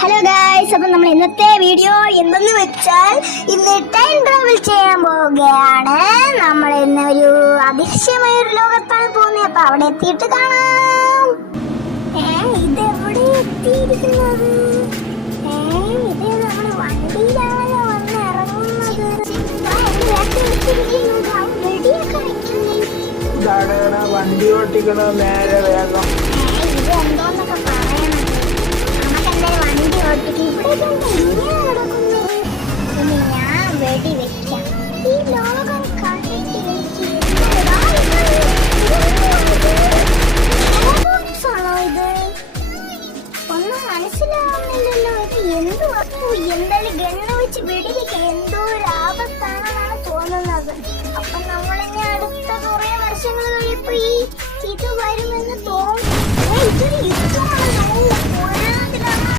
Hello guys, അപ്പം നമ്മൾ ഇന്നത്തെ വീഡിയോ എന്തെന്ന് വെച്ചാൽ ഇന്ന് ടൈം ട്രാവൽ ചെയ്യാൻ പോവുകയാണ്. നമ്മൾ ഇന്ന് ഒരു അതിശയമായ ഒരു ലോകത്താണ് പോകുന്നത്. അപ്പൊ അവിടെ എത്തിയിട്ട് കാണാം. ഇതെവിടെ എത്തിയിരിക്കുന്നത്? ഇത് നമ്മൾ വണ്ടിയിലാണല്ലോ വന്ന് ഇറങ്ങുന്നത്. വണ്ടി ഓട്ടിക്കണ നേരെ വേഗം. ഇത് എന്തോന്നൊക്കെ പറയണം. വണ്ടി ഓട്ടിക്ക് ഇവിടെ നടക്കുന്നു. ഇനി ഞാൻ വെടി വെക്കാം. ഈ ലോകം കണ്ടിട്ട് എനിക്ക് ഇത് ഒന്നും മനസ്സിലാവുന്നില്ലല്ലോ. ഇത് എന്തുവാ? എന്തായാലും ഗണ്ണ വെച്ച് വെടിവെക്കാം. എന്തോ ഒരു ആപത്താണെന്നാണ് തോന്നുന്നത്. അപ്പൊ നമ്മളിനി അടുത്ത കുറെ വർഷങ്ങൾ കഴിയുമ്പോ ഇത് വരുമെന്ന് തോന്നുന്നു. ഇതൊരു യുദ്ധമാണ്.